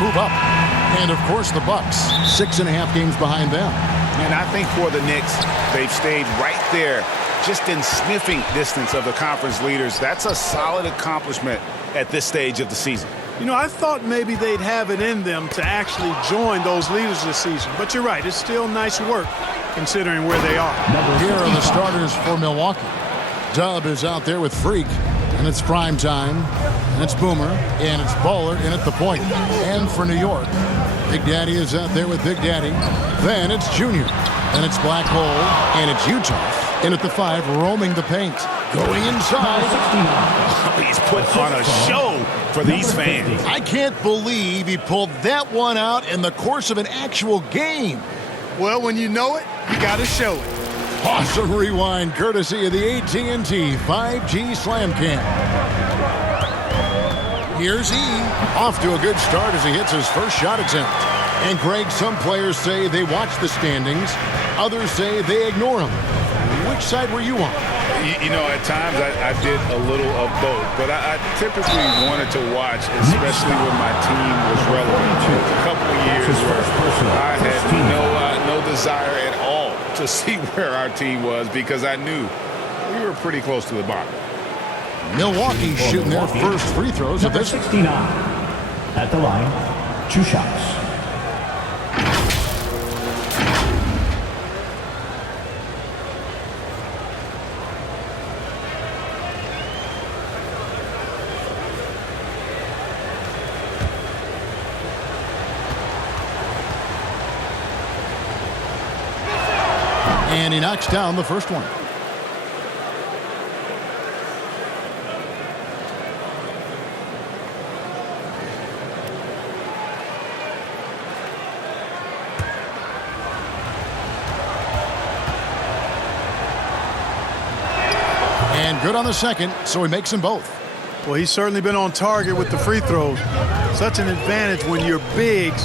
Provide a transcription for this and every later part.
move up. And, of course, the Bucks, 6.5 games behind them. And I think for the Knicks, they've stayed right there, just in sniffing distance of the conference leaders. That's a solid accomplishment at this stage of the season. You know, I thought maybe they'd have it in them to actually join those leaders this season. But you're right, it's still nice work considering where they are. Here are the starters for Milwaukee. Dub is out there with Freak, and it's prime time, and it's Boomer, and it's Baller in at the point. And for New York, Big Daddy is out there with Big Daddy. Then it's Junior, and it's Black Hole, and it's Utah. In at the 5, roaming the paint. Going inside. He's put on a show for these fans. I can't believe he pulled that one out in the course of an actual game. Well, when you know it, you got to show it. Awesome rewind, courtesy of the AT&T 5G Slam Cam. Here's E. Off to a good start as he hits his first shot attempt. And Greg, some players say they watch the standings. Others say they ignore them. Which side were you on? You know, at times I did a little of both, but I typically wanted to watch, especially when my team was relevant. A couple of years where I had no desire at all to see where our team was because I knew we were pretty close to the bottom. Milwaukee shooting their first free throws of this. 69 at the line, 2 shots. And he knocks down the first one. And good on the second, so he makes them both. Well, he's certainly been on target with the free throws. Such an advantage when your bigs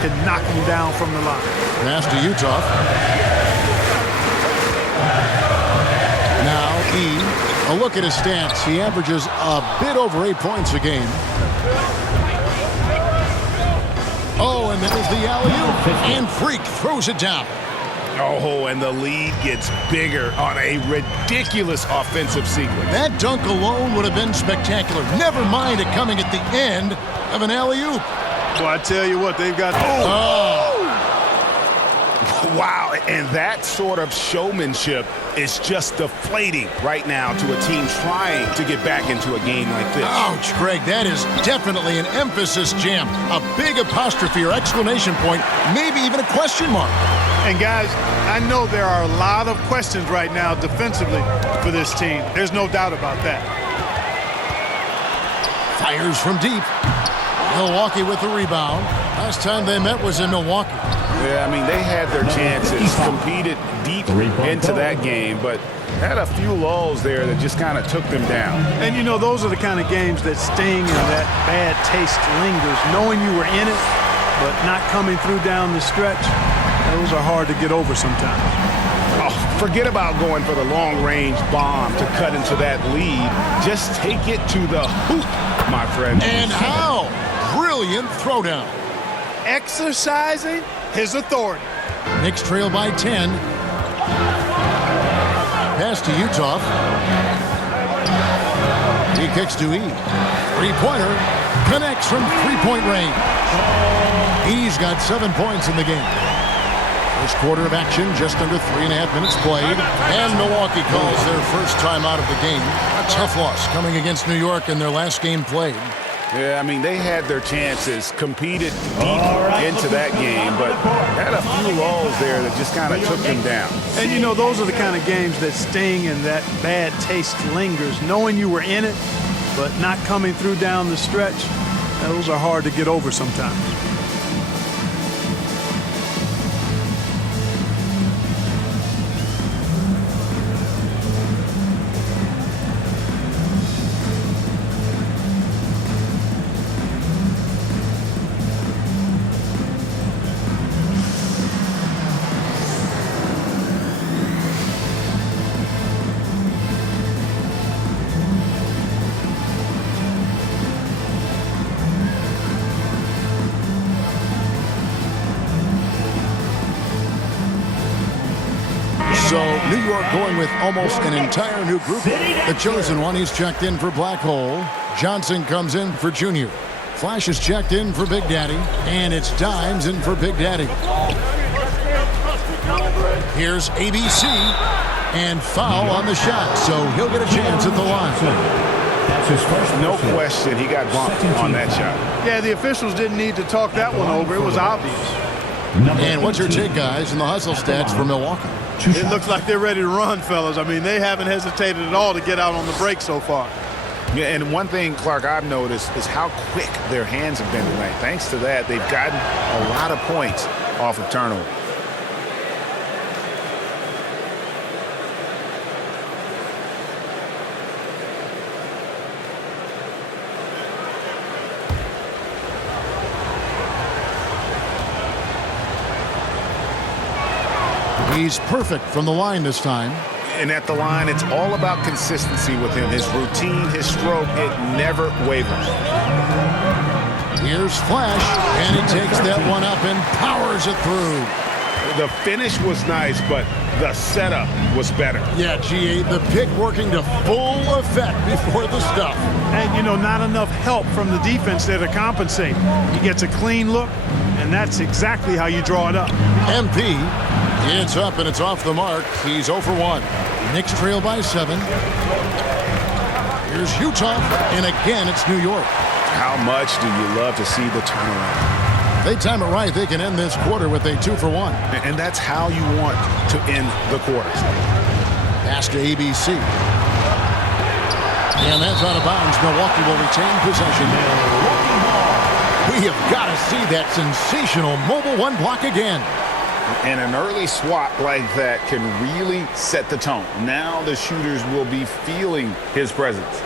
can knock him down from the line. Pass to Utah. Now E. A look at his stats. He averages a bit over 8 points a game. Oh, and there's the alley-oop. And Freak throws it down. Oh, and the lead gets bigger on a ridiculous offensive sequence. That dunk alone would have been spectacular. Never mind it coming at the end of an alley-oop. Well, I tell you what, they've got... Wow, and that sort of showmanship is just deflating right now to a team trying to get back into a game like this. Ouch, Greg, that is definitely an emphasis jam. A big apostrophe or exclamation point, maybe even a question mark. And guys, I know there are a lot of questions right now defensively for this team. There's no doubt about that. Fires from deep. Milwaukee with the rebound. Last time they met was in Milwaukee. Yeah, I mean, they had their chances, competed deep into that game, but had a few lulls there that just kind of took them down. And, you know, those are the kind of games that sting and that bad taste lingers. Knowing you were in it, but not coming through down the stretch, those are hard to get over sometimes. Oh, forget about going for the long-range bomb to cut into that lead. Just take it to the hoop, my friend. And how? Brilliant throwdown. Exercising his authority. Knicks trail by 10. Pass to Utah. He kicks to E. Three-pointer. Connects from three-point range. E's got 7 points in the game. First quarter of action, just under 3.5 minutes played. And Milwaukee calls their first time out of the game. A tough loss coming against New York in their last game played. Yeah, I mean, they had their chances, competed deep into that game, but had a few lulls there that just kind of took them down. And, you know, those are the kind of games that sting and that bad taste lingers. Knowing you were in it, but not coming through down the stretch, those are hard to get over sometimes. So New York going with almost an entire new group. The chosen one, he's checked in for Black Hole. Johnson comes in for Junior. Flash is checked in for Big Daddy. And it's Dimes in for Big Daddy. Here's ABC. And foul on the shot. So he'll get a chance at the line. That's his first. No question, he got bumped on that shot. Yeah, the officials didn't need to talk that one over. It was obvious. And what's your take, guys, in the hustle stats for Milwaukee? It looks like they're ready to run, fellas. I mean, they haven't hesitated at all to get out on the break so far. Yeah, and one thing, Clark, I've noticed is how quick their hands have been tonight. Thanks to that, they've gotten a lot of points off of turnover. He's perfect from the line this time. And at the line, it's all about consistency with him. His routine, his stroke, it never wavers. Here's Flash, and he takes that one up and powers it through. The finish was nice, but the setup was better. Yeah, GA, the pick working to full effect before the stuff. And, you know, not enough help from the defense there to compensate. He gets a clean look, and that's exactly how you draw it up. MP, it's up and it's off the mark. He's 0 for 1. Knicks trail by 7. Here's Utah, and again it's New York. How much do you love to see the turnaround? They time it right, they can end this quarter with a 2 for 1. And that's how you want to end the quarters. Pass to ABC. And that's out of bounds. Milwaukee will retain possession. We have got to see that sensational mobile one block again. And an early swat like that can really set the tone. Now the shooters will be feeling his presence.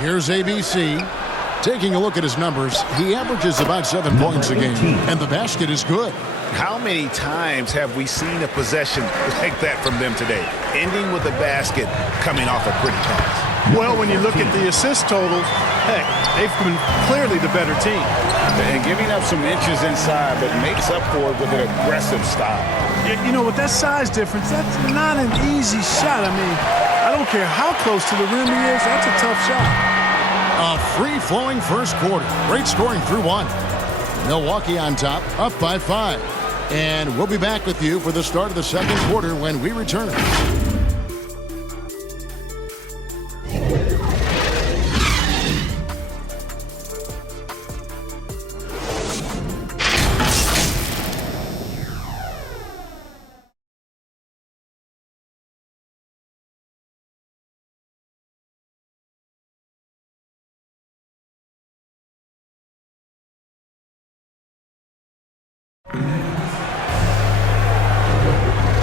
Here's ABC. Taking a look at his numbers, he averages about 7 points a game, and the basket is good. How many times have we seen a possession like that from them today, ending with a basket coming off a pretty pass? Well, when you look at the assist totals, heck, they've been clearly the better team. And giving up some inches inside, but makes up for it with an aggressive style. You know, with that size difference, that's not an easy shot. I mean, I don't care how close to the rim he is, that's a tough shot. A free-flowing first quarter. Great scoring through 1. Milwaukee on top, up by 5. And we'll be back with you for the start of the second quarter when we return.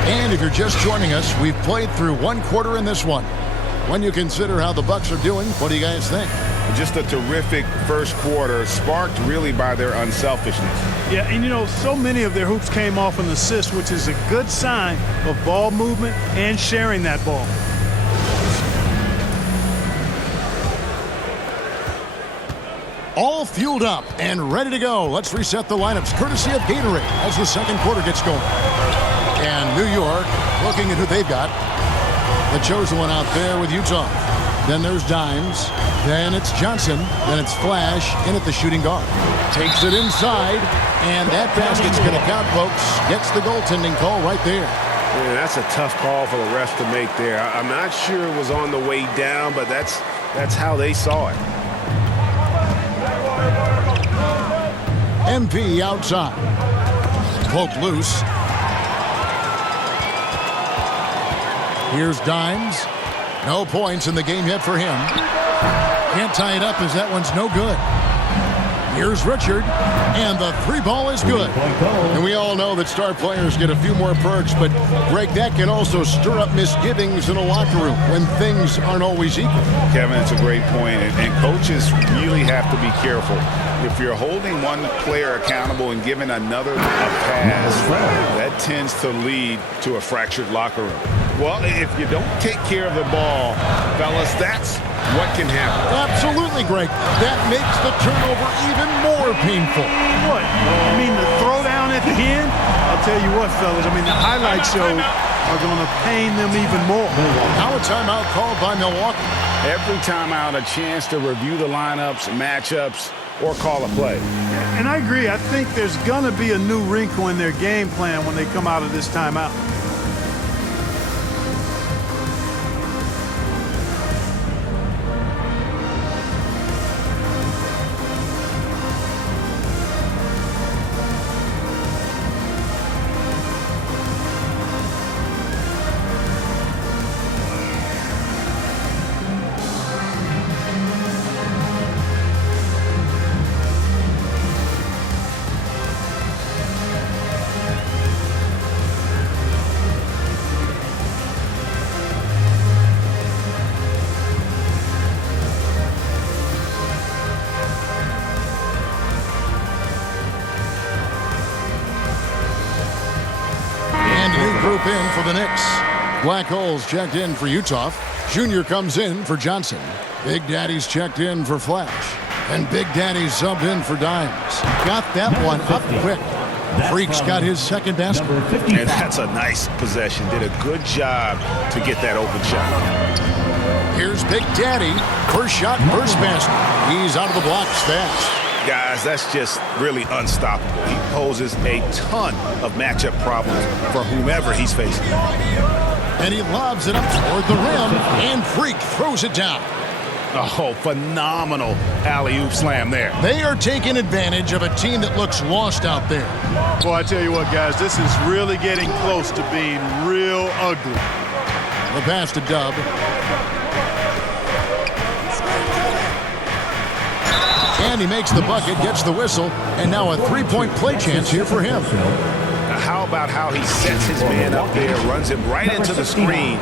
And if you're just joining us, we've played through 1 quarter in this one. When you consider how the Bucks are doing, what do you guys think? Just a terrific first quarter, sparked really by their unselfishness. Yeah, and you know, so many of their hoops came off an assist, which is a good sign of ball movement and sharing that ball. All fueled up and ready to go. Let's reset the lineups courtesy of Gatorade as the second quarter gets going. And New York looking at who they've got. The chosen one out there with Utah. Then there's Dimes. Then it's Johnson. Then it's Flash in at the shooting guard. Takes it inside. And that basket's going to count, folks. Gets the goaltending call right there. Yeah, that's a tough call for the ref to make there. I'm not sure it was on the way down, but that's how they saw it. MP outside. Poked loose. Here's Dimes. No points in the game yet for him. Can't tie it up as that one's no good. Here's Richard, and the three ball is good. And we all know that star players get a few more perks, but Greg, that can also stir up misgivings in a locker room when things aren't always equal. Kevin, it's a great point, and coaches really have to be careful. If you're holding one player accountable and giving another a pass, that tends to lead to a fractured locker room. Well, if you don't take care of the ball, fellas, that's what can happen. Absolutely, Greg. That makes the turnover even more painful. What? I mean, the throwdown at the end? I'll tell you what, fellas. I mean, the highlight shows are going to pain them even more. Now a timeout called by Milwaukee. Every timeout, a chance to review the lineups, matchups, or call a play. And I agree. I think there's going to be a new wrinkle in their game plan when they come out of this timeout. Group in for the Knicks. Black Holes checked in for Utah. Junior comes in for Johnson. Big Daddy's checked in for Flash. And Big Daddy's subbed in for Dimes. Got that one up quick. Freak's got his second basket. And that's a nice possession. Did a good job to get that open shot. Here's Big Daddy. First shot, first basket. He's out of the blocks fast. Guys, that's just really unstoppable. He poses a ton of matchup problems for whomever he's facing. And he lobs it up toward the rim, and Freak throws it down. Oh, phenomenal alley-oop slam there. They are taking advantage of a team that looks lost out there. Boy, I tell you what, guys, this is really getting close to being real ugly. The pass to Dub. And he makes the bucket, gets the whistle, and now a three-point play chance here for him. Now how about how he sets his man up there, runs him right into the screen,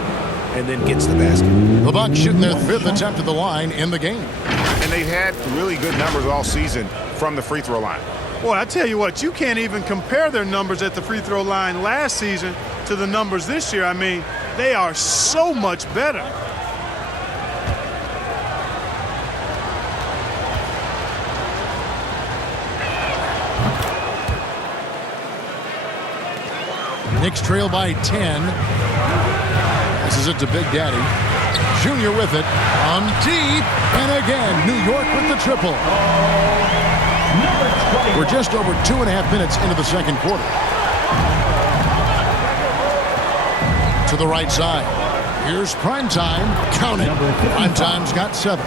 and then gets the basket. The Bucks shooting their fifth attempt at the line in the game. And they've had really good numbers all season from the free throw line. Boy, I tell you what, you can't even compare their numbers at the free throw line last season to the numbers this year. I mean, they are so much better. Knicks trail by 10. Passes it to Big Daddy. Junior with it. On deep. And again, New York with the triple. We're just over 2.5 minutes into the second quarter. To the right side. Here's Primetime. Count it. Primetime's got 7.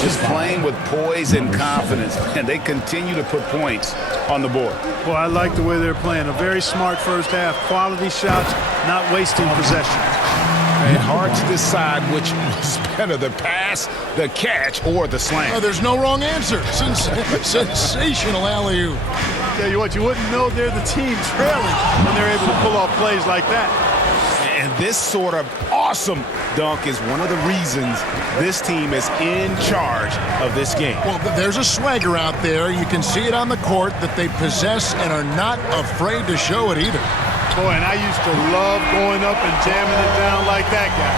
Just playing with poise and confidence, and they continue to put points on the board. Well, I like the way they're playing. A very smart first half. Quality shots, not wasting possession. And hard to decide which was better, the pass, the catch, or the slam. Oh, there's no wrong answer. Sensational alley-oop. Tell you what, you wouldn't know they're the team trailing when they're able to pull off plays like that. And this sort of awesome dunk is one of the reasons this team is in charge of this game. Well, there's a swagger out there. You can see it on the court that they possess and are not afraid to show it either. Boy, and I used to love going up and jamming it down like that guy.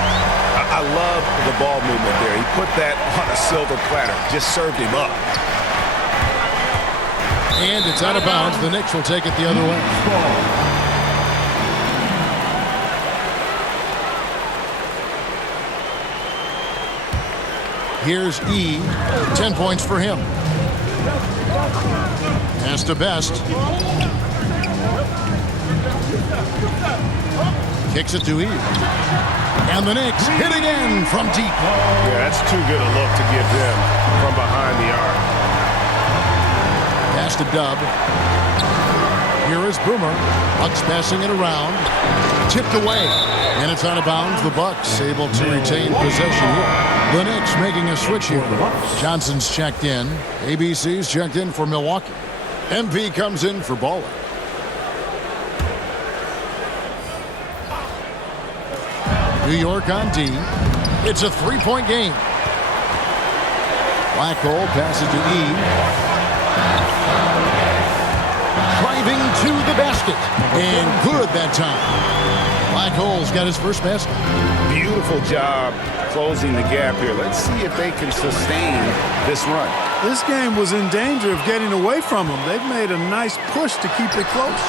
I love the ball movement there. He put that on a silver platter, just served him up. And it's out of bounds. The Knicks will take it the other way. Here's E. 10 points for him. Pass to Best. Kicks it to E. And the Knicks hit again from deep. Yeah, that's too good a look to give them from behind the arc. Pass to Dub. Here is Boomer. Bucks passing it around. tipped away, and it's out of bounds. The Bucks able to retain possession here. The Knicks making a switch here. Johnson's checked in. ABC's checked in for Milwaukee. MP comes in for Baller. New York on D. It's a three-point game. Black hole passes to E. Driving to the basket. And good that time. Black hole's got his first basket. Beautiful job closing the gap here. Let's see if they can sustain this run. This game was in danger of getting away from them. They've made a nice push to keep it close.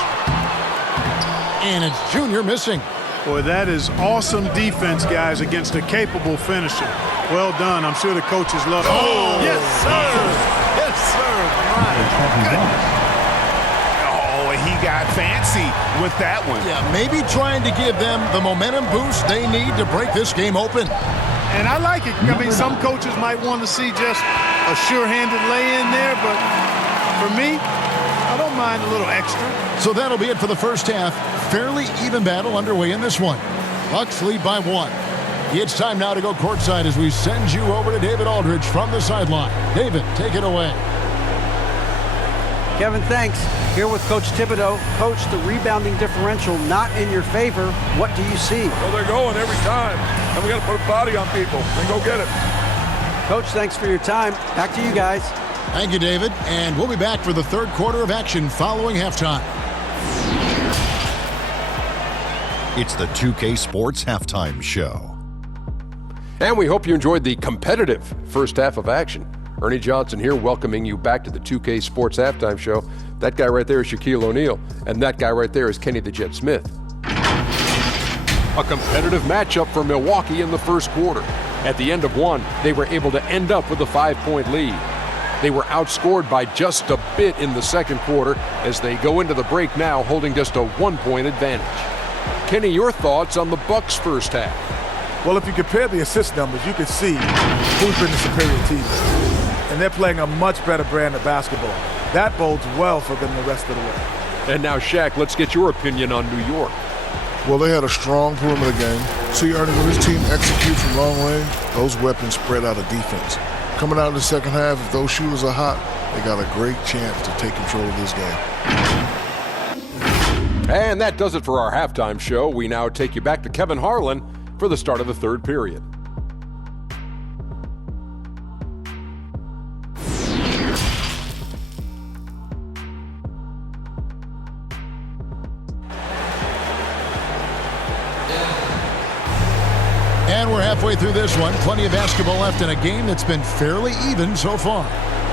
And it's Junior missing. Boy, that is awesome defense, guys, against a capable finisher. Well done. I'm sure the coaches love it. Oh, yes, sir. Yes, sir. My goodness. Oh, he got fancy with that one. Yeah, maybe trying to give them the momentum boost they need to break this game open. And I like it. I mean, some coaches might want to see just a sure-handed lay-in there, but for me, I don't mind a little extra. So that'll be it for the first half. Fairly even battle underway in this one. Bucks lead by 1. It's time now to go courtside as we send you over to David Aldridge from the sideline. David, take it away. Kevin, thanks. Here with Coach Thibodeau. Coach, the rebounding differential not in your favor. What do you see? Well, they're going every time, and we got to put a body on people and go get it. Coach, thanks for your time. Back to you guys. Thank you, David. And we'll be back for the third quarter of action following halftime. It's the 2K Sports Halftime Show. And we hope you enjoyed the competitive first half of action. Ernie Johnson here welcoming you back to the 2K Sports Halftime Show. That guy right there is Shaquille O'Neal, and that guy right there is Kenny the Jet Smith. A competitive matchup for Milwaukee in the first quarter. At the end of one, they were able to end up with a 5-point lead. They were outscored by just a bit in the second quarter as they go into the break now holding just a 1-point advantage. Kenny, your thoughts on the Bucks' first half? Well, if you compare the assist numbers, you can see who's been the superior team. And they're playing a much better brand of basketball. That bodes well for them the rest of the way. And now, Shaq, let's get your opinion on New York. Well, they had a strong perimeter game. See, Ernie, when this team executes from long range, those weapons spread out of defense. Coming out in the second half, if those shooters are hot, they got a great chance to take control of this game. And that does it for our halftime show. We now take you back to Kevin Harlan for the start of the third period. And we're halfway through this one. Plenty of basketball left in a game that's been fairly even so far.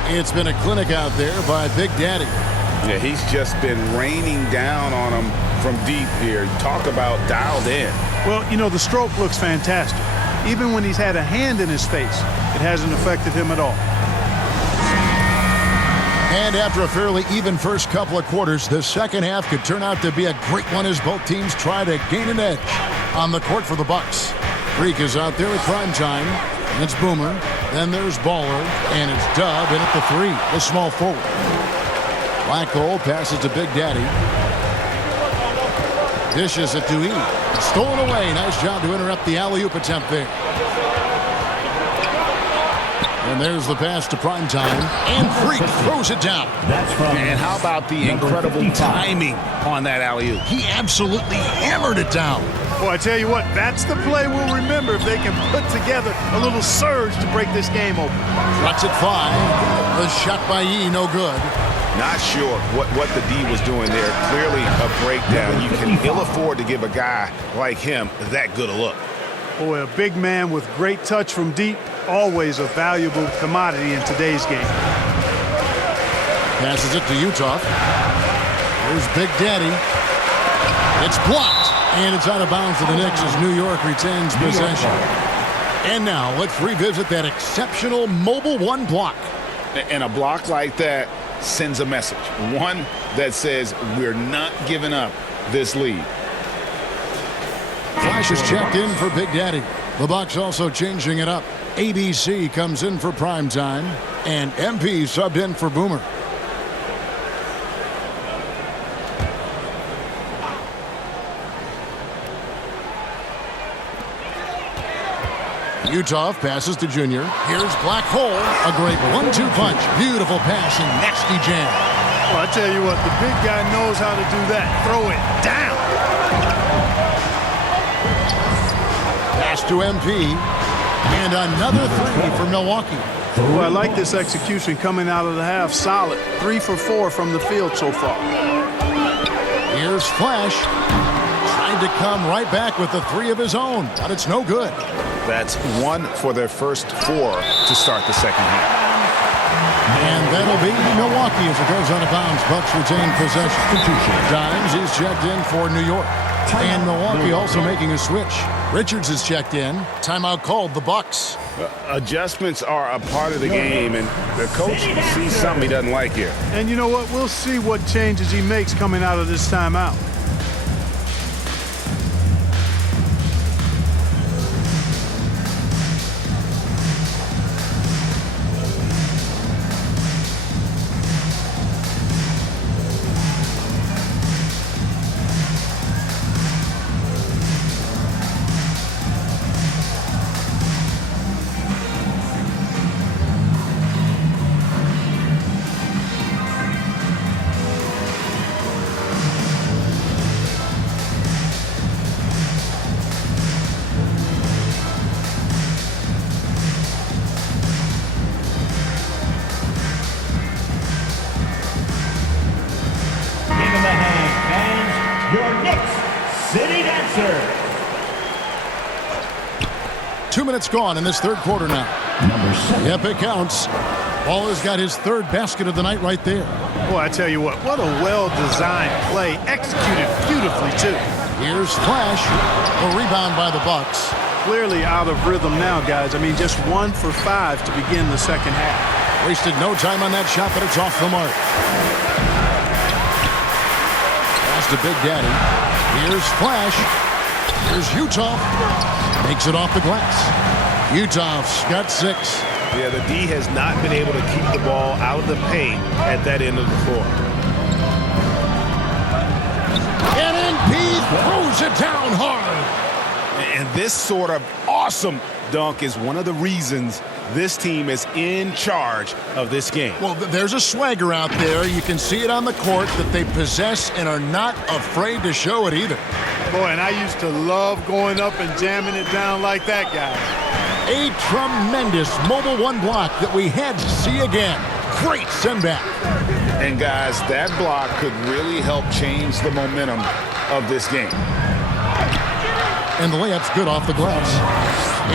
It's been a clinic out there by Big Daddy. Yeah, he's just been raining down on him from deep here. Talk about dialed in. Well, you know, the stroke looks fantastic. Even when he's had a hand in his face, it hasn't affected him at all. And after a fairly even first couple of quarters, the second half could turn out to be a great one as both teams try to gain an edge on the court for the Bucks. Freak is out there at prime time. And it's Boomer. Then there's Baller. And it's Dub in at the 3, the small forward. Black hole passes to Big Daddy. Dishes it to E. Stolen away. Nice job to interrupt the alley-oop attempt there. And there's the pass to Primetime. And Freak throws it down. And how about the incredible timing on that alley-oop? He absolutely hammered it down. Boy, I tell you what, that's the play we'll remember if they can put together a little surge to break this game open. That's at 5. The shot by E, no good. Not sure what the D was doing there. Clearly a breakdown. You can ill afford to give a guy like him that good a look. Boy, a big man with great touch from deep, always a valuable commodity in today's game. Passes it to Utah. There's Big Daddy. It's blocked, and it's out of bounds for the Knicks as New York retains possession. And now let's revisit that exceptional mobile one block. And a block like that sends a message. One that says we're not giving up this lead. Flash is checked in for Big Daddy. The Bucks also changing it up. ABC comes in for Primetime, and MP subbed in for Boomer. Utah passes to Junior. Here's Black Hole. A great 1-2 punch. Beautiful pass and nasty jam. Well, I tell you what, the big guy knows how to do that. Throw it down. Pass to MP. And another three for Milwaukee. Well, I like this execution coming out of the half. Solid. 3 for 4 from the field so far. Here's Flash. Tried to come right back with the 3 of his own, but it's no good. That's 1 for their first 4 to start the second half. And that'll be Milwaukee as it goes out of bounds. Bucks retain possession. Dimes, he's checked in for New York. And Milwaukee also making a switch. Richards is checked in. Timeout called the Bucks. Adjustments are a part of the game, and the coach sees something he doesn't like here. And you know what? We'll see what changes he makes coming out of this timeout. Your Knicks City Dancer. 2 minutes gone in this third quarter now. Number 7. Yep, it counts. Baller's got his third basket of the night right there. Boy, I tell you what a well-designed play. Executed beautifully, too. Here's Flash. A rebound by the Bucks. Clearly out of rhythm now, guys. I mean, just 1 for 5 to begin the second half. Wasted no time on that shot, but it's off the mark. Pass to Big Daddy. Here's Flash. Here's Utah. Makes it off the glass. Utah's got 6. Yeah, the D has not been able to keep the ball out of the paint at that end of the floor. And MP throws it down hard. And this sort of awesome dunk is one of the reasons this team is in charge of this game. Well, there's a swagger out there. You can see it on the court that they possess and are not afraid to show it either. Boy, and I used to love going up and jamming it down like that, guys. A tremendous mobile 1 block that we had to see again. Great send back. And guys, that block could really help change the momentum of this game. And the layup's good off the glass.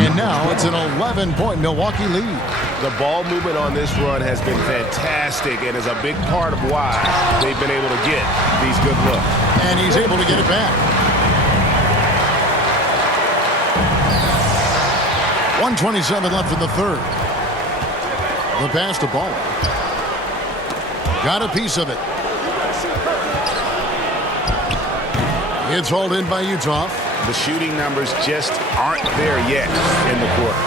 And now it's an 11-point Milwaukee lead. The ball movement on this run has been fantastic and is a big part of why they've been able to get these good looks. And he's able to get it back. 1:27 left in the third. The pass to Ball. Got a piece of it. It's hauled in by Utah. The shooting numbers just aren't there yet in the quarter.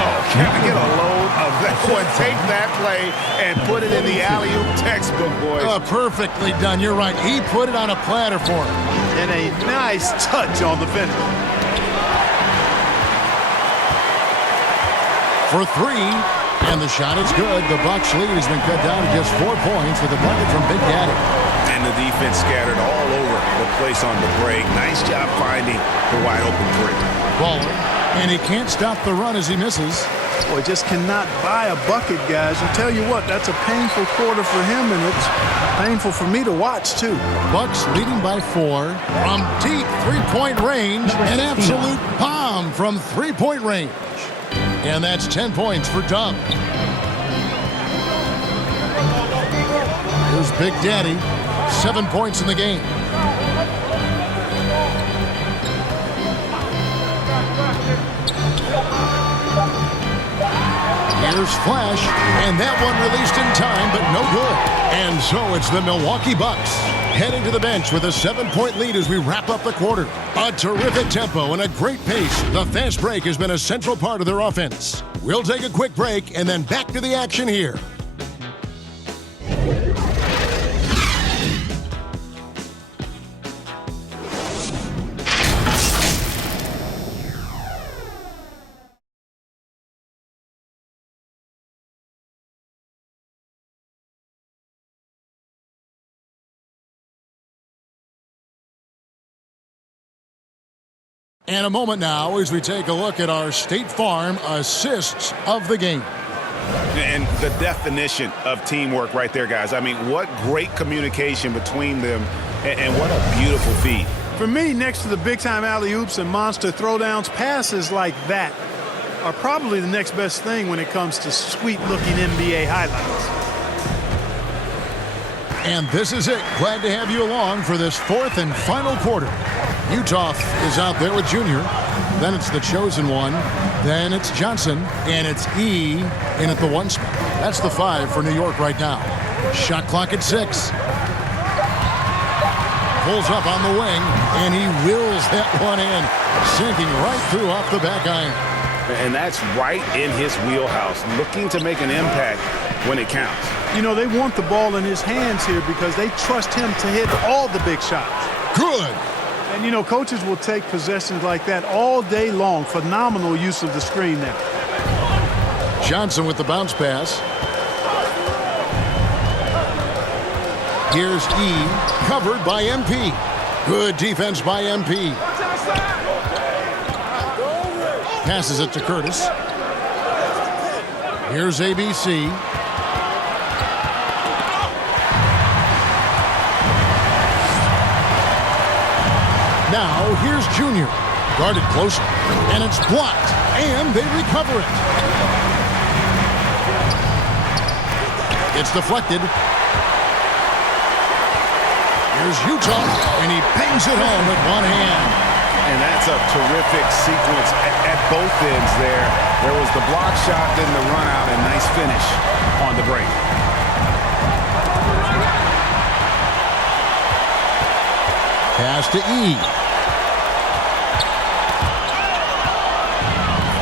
Oh, can we get a load of that one? Take that play and put it in the alley-oop textbook, boys. Perfectly done. You're right. He put it on a platter for him. And a nice touch on the finish. For 3, and the shot is good. The Bucks lead has been cut down to just 4 points with a bucket from Big Daddy. And the defense scattered all over the place on the break. Nice job finding the wide open 3. Baller, and he can't stop the run as he misses. Boy, just cannot buy a bucket, guys. I tell you what, that's a painful quarter for him, and it's painful for me to watch, too. Bucks leading by 4 from deep three-point range. An absolute bomb from three-point range. And that's 10 points for Dub. Here's Big Daddy. 7 points in the game. Here's Flash, and that one released in time, but no good. And so it's the Milwaukee Bucks heading to the bench with a 7-point lead as we wrap up the quarter. A terrific tempo and a great pace. The fast break has been a central part of their offense. We'll take a quick break and then back to the action here. And a moment now as we take a look at our State Farm assists of the game. And the definition of teamwork right there, guys. I mean, what great communication between them, and what a beautiful feed. For me, next to the big-time alley-oops and monster throwdowns, passes like that are probably the next best thing when it comes to sweet-looking NBA highlights. And this is it. Glad to have you along for this fourth and final quarter. Utah is out there with Junior. Then it's the chosen one. Then it's Johnson. And it's E in at the 1 spot. That's the 5 for New York right now. Shot clock at 6. Pulls up on the wing. And he wills that one in. Sinking right through off the back iron. And that's right in his wheelhouse. Looking to make an impact when it counts. You know, they want the ball in his hands here because they trust him to hit all the big shots. Good. And, you know, coaches will take possessions like that all day long. Phenomenal use of the screen there. Johnson with the bounce pass. Here's E, covered by MP. Good defense by MP. Passes it to Curtis. Here's ABC. Now, here's Junior. Guarded closer. And it's blocked. And they recover it. It's deflected. Here's Utah. And he bangs it home with one hand. And that's a terrific sequence at both ends there. There was the block shot, then the run out, and nice finish on the break. Pass to E.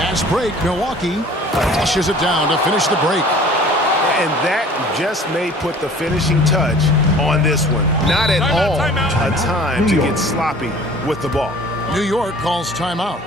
Fast break, Milwaukee flushes it down to finish the break. And that just may put the finishing touch on this one. Not at all a time to get sloppy with the ball. New York calls timeout.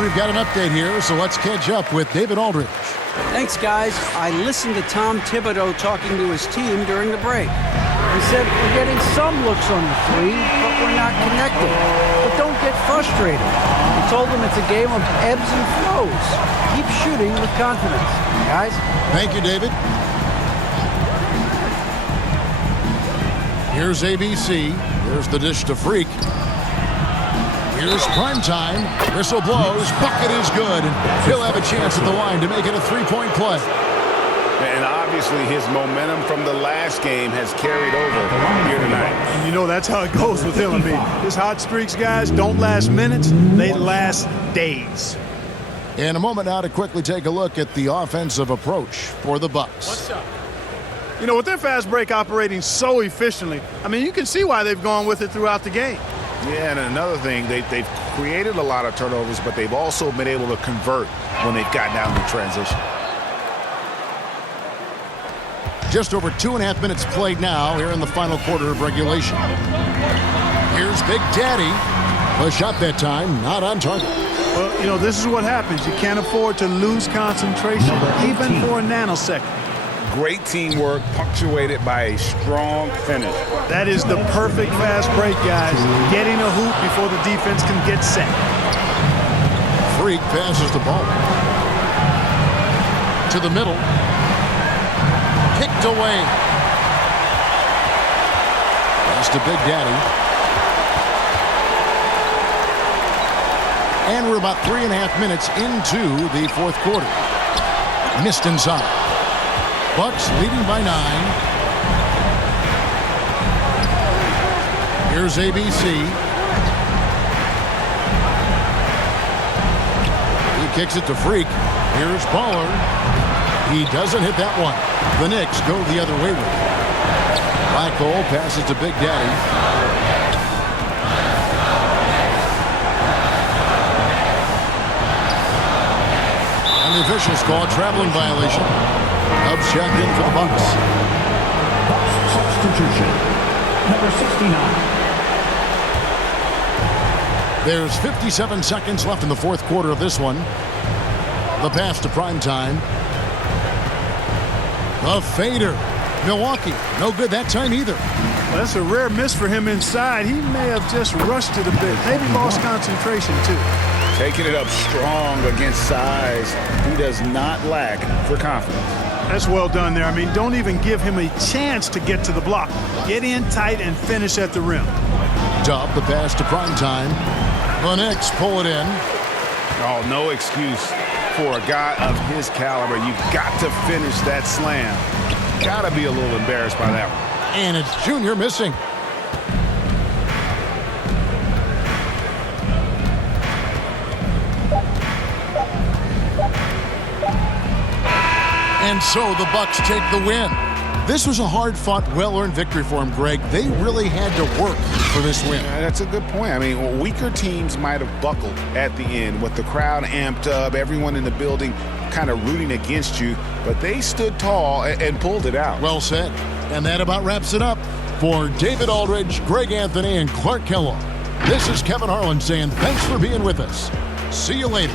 We've got an update here, so let's catch up with David Aldridge. Thanks, guys. I listened to Tom Thibodeau talking to his team during the break. He said, we're getting some looks on the three, but we're not connecting. But don't get frustrated. He told them it's a game of ebbs and flows. Keep shooting with confidence, guys. Thank you, David. Here's ABC. Here's the dish to Freak. Here's prime time. Whistle blows. Bucket is good. And he'll have a chance at the line to make it a three-point play. And obviously his momentum from the last game has carried over here tonight. And you know that's how it goes with him. I mean, his hot streaks, guys, don't last minutes. They last days. In a moment now to quickly take a look at the offensive approach for the Bucks. You know, with their fast break operating so efficiently, I mean, you can see why they've gone with it throughout the game. Yeah, and another thing, they've created a lot of turnovers, but they've also been able to convert when they've gotten down to transition. Just over 2.5 minutes played now here in the final quarter of regulation. Here's Big Daddy. A shot that time, not on target. Well, you know, this is what happens. You can't afford to lose concentration, even for a nanosecond. Great teamwork, punctuated by a strong finish. That is the perfect fast break, guys. Getting a hoop before the defense can get set. Freak passes the ball to the middle. Kicked away. Pass to Big Daddy. And we're about 3.5 minutes into the fourth quarter. Missed inside. Bucks leading by 9. Here's ABC. He kicks it to Freak. Here's Baller. He doesn't hit that one. The Knicks go the other way with it. Black Hole passes to Big Daddy. And the officials call a traveling violation. Cubs check in for the Bucks. Bucks substitution. Number 69. There's 57 seconds left in the fourth quarter of this one. The pass to Primetime. The fader. Milwaukee, no good that time either. Well, that's a rare miss for him inside. He may have just rushed it a bit. Maybe lost concentration, too. Taking it up strong against size. He does not lack for confidence. That's well done there. I mean, don't even give him a chance to get to the block. Get in tight and finish at the rim. Dub the pass to Primetime. The Knicks pull it in. Oh, no excuse for a guy of his caliber. You've got to finish that slam. Got to be a little embarrassed by that one. And it's Junior missing. And so the Bucks take the win. This was a hard-fought, well-earned victory for him, Greg. They really had to work for this win. Yeah, that's a good point. I mean, weaker teams might have buckled at the end with the crowd amped up, everyone in the building kind of rooting against you, but they stood tall and pulled it out. Well said. And that about wraps it up. For David Aldridge, Greg Anthony, and Clark Kellogg, this is Kevin Harlan saying thanks for being with us. See you later.